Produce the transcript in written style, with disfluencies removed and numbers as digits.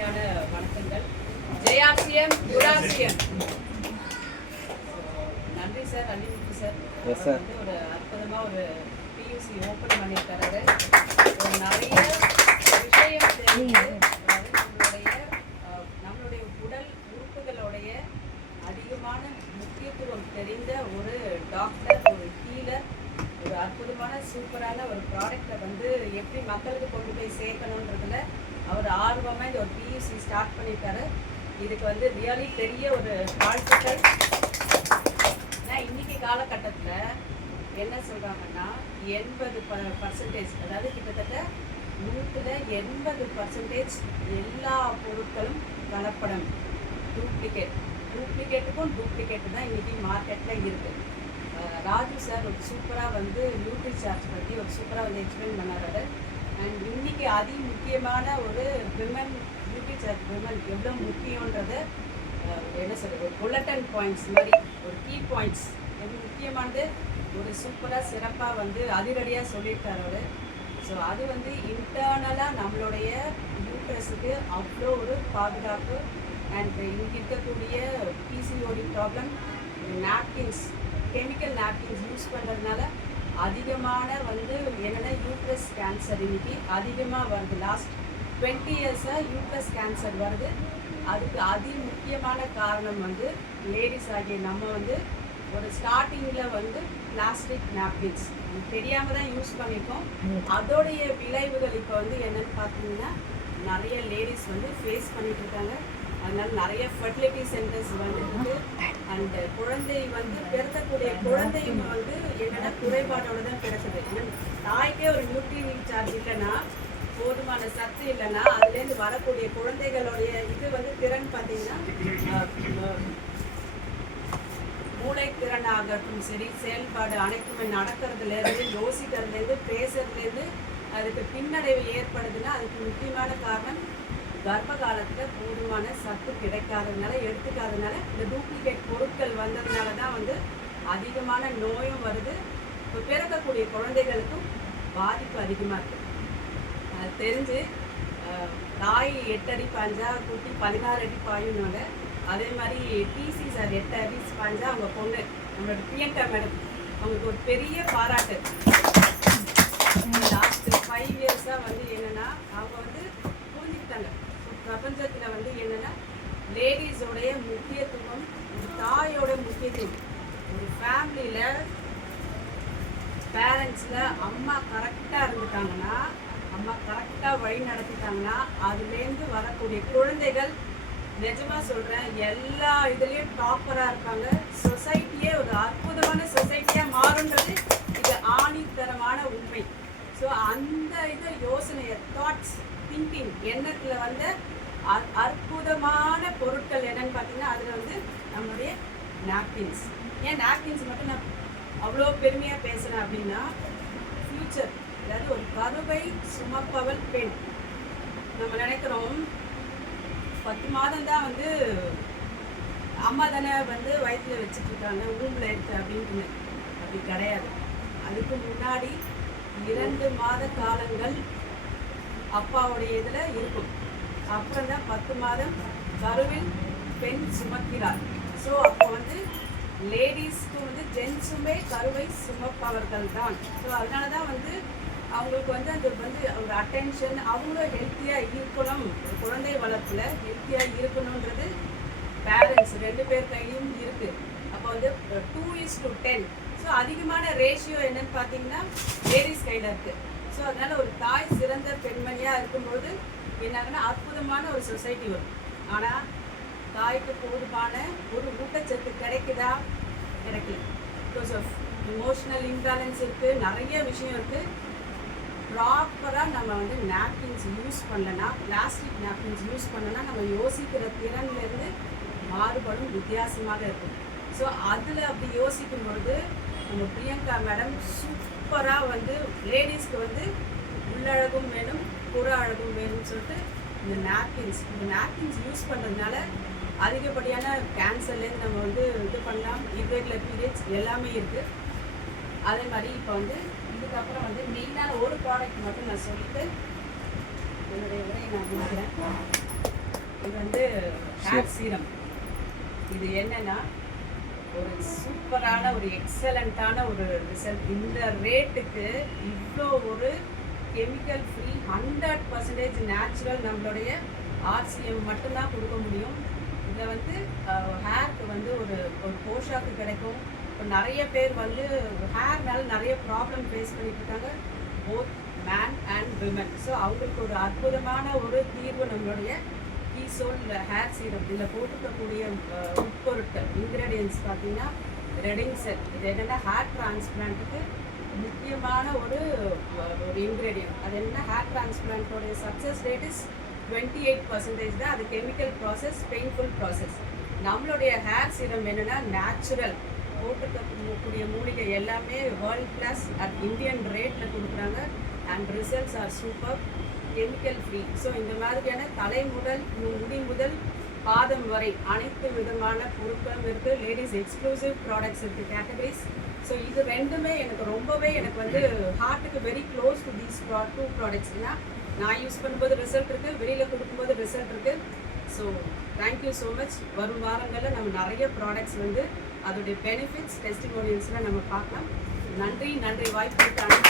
மகிழ்ச்சியான வணக்கங்கள். ஜெயாசியம் குடாசியம். நன்றி சார், அள்ளிமுத்து சார். வந்து ஒரு அற்புதமா ஒரு பியூசி ஓப்பன் பண்ணியிருக்காரு. ஒரு நிறைய விஷயம் தெரிஞ்சு, நம்மளுடைய உடல் உறுப்புகளுடைய அதிகமான முக்கியத்துவம் தெரிந்த ஒரு டாக்டர், ஒரு ஹீலர், ஒரு அற்புதமான சூப்பரான ஒரு ப்ராடக்டை வந்து எப்படி மக்களுக்கு கொண்டு போய் சேர்க்கணுன்றதுல அவர் ஆர்வமாக இந்த ஒரு பியூசி ஸ்டார்ட் பண்ணியிருக்காரு. இதுக்கு வந்து ரியலி பெரிய ஒரு வாழ்த்துக்கள். ஆனால் இன்னைக்கு காலகட்டத்தில் என்ன சொல்கிறாங்கன்னா 80%, அதாவது கிட்டத்தட்ட 80% எல்லா பொருட்களும் கலப்படம், டூப்ளிகேட்டுக்கும் டூப்ளிகேட்டு தான் இன்னைக்கு மார்க்கெட்டில் இருக்குது. ராஜு சார் ஒரு சூப்பராக வந்து நியூட்ரி சார்ஜ் பற்றி ஒரு சூப்பராக வந்து எக்ஸ்பிளைன் பண்ணாரு. அண்ட் இன்னைக்கு அதி முக்கியமான ஒரு விமன் நியூட்ரி சார்ஜ் விமன் எவ்வளோ முக்கியன்றதை என்ன சொல்கிறது, ஒரு புல்லட்டன் பாயிண்ட்ஸ் மாதிரி ஒரு கீ பாயிண்ட்ஸ் எவ்வளோ முக்கியமானது ஒரு சூப்பராக சிறப்பாக வந்து அதிரடியாக சொல்லியிருக்காரு அவர். ஸோ அது வந்து இன்டர்னலாக நம்மளுடைய யூட்ரஸுக்கு அவ்வளோ ஒரு பாதுகாப்பு. அண்ட் இங்கே இருக்கக்கூடிய PCOD problem, napkins, chemical napkins use பண்ணுறதுனால அதிகமான வந்து என்னென்னா யூட்ரஸ் கேன்சர் இன்னைக்கு அதிகமாக வருது. லாஸ்ட் 20 இயர்ஸாக யூட்ரஸ் கேன்சர் வருது. அதுக்கு அதி முக்கியமான காரணம் வந்து லேடிஸ் ஆகிய நம்ம வந்து ஒரு ஸ்டார்டிங்கில் வந்து பிளாஸ்டிக் நாப்கின்ஸ் தெரியாமல் தான் யூஸ் பண்ணியிருக்கோம். அதோடைய விளைவுகள் இப்போ வந்து என்னென்னு பார்த்தீங்கன்னா நிறைய லேடிஸ் வந்து ஃபேஸ் பண்ணிட்டு இருக்காங்க. அதனால நிறைய ஃபர்டிலிட்டி சென்டர்ஸ் வந்துருக்கு. அண்ட் குழந்தை வந்து பிறக்கக்கூடிய குழந்தையும் வந்து என்னென்னா குறைபாடோடு தான் பிறக்குது. தாய்க்கே ஒரு நியூட்ரி சார்ஜ் இல்லைன்னா, போதுமான சத்து இல்லைன்னா, அதுலேருந்து வரக்கூடிய குழந்தைகளுடைய இது வந்து திறன் பார்த்தீங்கன்னா மூளை திறன் ஆகட்டும் சரி, செயல்பாடு அனைத்துமே நடக்கிறதுலேருந்து, யோசிக்கிறதுலேருந்து, பேசுறதுலேருந்து அதுக்கு பின்னடைவு ஏற்படுதுன்னா அதுக்கு முக்கியமான காரணம் கர்ப்ப காலத்தில் போதுமான சத்து கிடைக்காததுனால, எடுத்துக்காததுனால, இந்த டூப்ளிகேட் பொருட்கள் வந்ததுனால தான் வந்து அதிகமான நோயும் வருது. இப்போ பிறக்கக்கூடிய குழந்தைகளுக்கும் பாதிப்பு அதிகமாக இருக்குது. அது தெரிஞ்சு தாய் 8 அடி பாஞ்சா குட்டி 16 அடி பாயுன்னாங்க. அதே மாதிரி டிசி சார் 8 அடி பாஞ்சா அவங்க பொண்ணு நம்மளோட பிரியங்கா மேடம், அவங்களுக்கு ஒரு பெரிய பாராட்டு. லாஸ்ட் 5 இயர்ஸாக வந்து என்னென்னா அவங்க வந்து புரிஞ்சுக்கிட்டாங்க பிரபஞ்சத்தில் வந்து என்னென்னா லேடிஸோடைய முக்கியத்துவம், தாயோட முக்கியத்துவம். ஒரு ஃபேமிலியில் பேரண்ட்ஸில் அம்மா கரெக்டாக இருந்துட்டாங்கன்னா, அம்மா கரெக்டாக வழி நடத்திட்டாங்கன்னா அதுலேருந்து வரக்கூடிய குழந்தைகள் நிஜமாக சொல்கிறேன் எல்லா இதுலேயும் டாப்பராக இருப்பாங்க. சொசைட்டியே ஒரு அற்புதமான சொசைட்டியாக மாறுன்றது இது ஆணித்தரமான உண்மை. ஸோ அந்த இது யோசனையை, தாட்ஸ், திங்கிங், எண்ணத்தில் வந்து அற்புதமான பொருட்கள் என்னன்னு பார்த்தீங்கன்னா அதில் வந்து நம்மளுடைய நாப்கின்ஸ். ஏன் நாப்கின்ஸ் மட்டும் நான் அவ்வளோ பெருமையாக பேசுகிறேன் அப்படின்னா, ஃப்யூச்சர், அதாவது ஒரு கருவை சுமப்பவள் பெண். நம்ம நினைக்கிறோம் 10 மாதம் தான் வந்து அம்மா தானே வந்து வயிற்றில் வச்சுட்ருக்காங்க, ஊம்பில் இருக்கு அப்படின்ட்டு. அப்படி கிடையாது. அதுக்கு முன்னாடி 2 மாத காலங்கள் அப்பாவுடைய இதில் இருக்கும். அப்புறம் தான் 10 மாதம் கருவில் பெண் சுமக்கிறார். ஸோ அப்போ வந்து லேடிஸ்க்கு வந்து ஜென்ஸுமே கருவை சுமப்பவர்கள் தான். ஸோ அதனால தான் வந்து அவங்களுக்கு வந்து அது வந்து ஒரு அட்டென்ஷன், அவங்களும் ஹெல்த்தியாக இருக்கணும், குழந்தை வளர்ப்பில் ஹெல்த்தியாக இருக்கணுன்றது பேரண்ட்ஸ் 2 பேர் கையிலும் இருக்குது. அப்போ வந்து 2:10. ஸோ அதிகமான ரேஷியோ என்னன்னு பார்த்தீங்கன்னா லேடிஸ் கையில் இருக்குது. ஸோ அதனால் ஒரு தாய் சிறந்த பெண்மணியாக இருக்கும்போது என்னாகன்னா அற்புதமான ஒரு சொசைட்டி வரும். ஆனால் தாய்க்கு போதுமான ஒரு ஊட்டச்சத்து கிடைக்குதா, கிடைக்கல. பிகாஸ் ஆஃப் இமோஷனல் இம்பேலன்ஸ் இருக்குது, நிறைய விஷயம் இருக்குது. ப்ராப்பராக நம்ம வந்து நாப்கின்ஸ் யூஸ் பண்ணலன்னா, பிளாஸ்டிக் நாப்கின்ஸ் யூஸ் பண்ணலன்னா நம்ம யோசிக்கிற திறன்லேருந்து மாறுபடும், வித்தியாசமாக இருக்கும். ஸோ அதில் அப்படி யோசிக்கும் பொழுது நம்ம பிரியங்கா மேடம் சூப்பராக வந்து லேடிஸ்க்கு வந்து உள்ளழகும் வேணும், புற அழகும் வேணும்னு சொல்லிட்டு இந்த நாப்கின்ஸ் யூஸ் பண்ணுறதுனால அதிகப்படியான கேன்சர்லேருந்து நம்ம வந்து இது பண்ணலாம். இர்ரெகுலர் பீரியட்ஸ் எல்லாமே இருக்குது. அதே மாதிரி இப்போ வந்து இதுக்கப்புறம் வந்து மெயினான ஒரு ப்ராடக்ட் மட்டும் நான் சொல்லிவிட்டு என்னுடைய உரையை நான் முடிக்கிறேன். வந்து ஹேர் சீரம். இது என்னன்னா ஒரு சூப்பரான ஒரு எக்ஸலண்ட்டான ஒரு ரிசல்ட். இந்த ரேட்டுக்கு இவ்வளோ ஒரு கெமிக்கல் ஃப்ரீ 100% நேச்சுரல் நம்மளுடைய ஆர்சிஎம் மட்டும்தான் கொடுக்க முடியும். இதை வந்து ஹேருக்கு வந்து ஒரு ஒரு போஷாக்கு கிடைக்கும். இப்போ நிறைய பேர் வந்து ஹேர்னால நிறைய ப்ராப்ளம் ஃபேஸ் பண்ணிட்டு இருக்காங்க, both man and women. So அவங்களுக்கு ஒரு அற்புதமான ஒரு தீர்வு நம்மளுடைய கீசோல் ஹேர் சீரம். இதில் போட்டுக்கக்கூடிய உட்பொருட்கள் இன்க்ரீடியன்ஸ் பார்த்தீங்கன்னா ரெடிங் செல். இது என்னென்னா ஹேர் டிரான்ஸ்பிளான்ட்டுக்கு முக்கியமான ஒரு இன்க்ரீடியன்ட். அது என்ன, ஹேர் டிரான்ஸ்பிளான்ட்டோடைய சக்ஸஸ் ரேட் இஸ் 28% தான். அது கெமிக்கல் ப்ராசஸ், பெயின்ஃபுல் ப்ராசஸ். நம்மளுடைய ஹேர் சீரம் என்னென்னா நேச்சுரல், போட்டுக்கக்கூடிய மூலிகை எல்லாமே வேர்ல்ட் கிளாஸ் அட் இந்தியன் ரேட்டில் கொடுக்குறாங்க. And results R super, chemical free. So இந்த மாதிரியான தலை முதல் முடி முதல் பாதம் வரை அனைத்து விதமான பொருட்களும் இருக்குது. லேடிஸ் எக்ஸ்க்ளூசிவ் ப்ராடக்ட்ஸ் இருக்குது, கேட்டகரிஸ். ஸோ இது ரெண்டுமே எனக்கு வந்து ஹார்ட்டுக்கு வெரி க்ளோஸ் டு தீஸ் 2 ப்ராடக்ட்ஸ்னா நான் யூஸ் பண்ணும்போது ரிசல்ட் இருக்குது, வெளியில் கொடுக்கும்போது ரிசல்ட் இருக்குது. So thank you so much. வரும் வாரங்களில் நம்ம நிறைய ப்ராடக்ட்ஸ் வந்து அதோடைய பெனிஃபிட்ஸ், டெஸ்டிமோனியல்ஸ்லாம் நம்ம பார்க்கலாம். நன்றி வாய்ப்பு.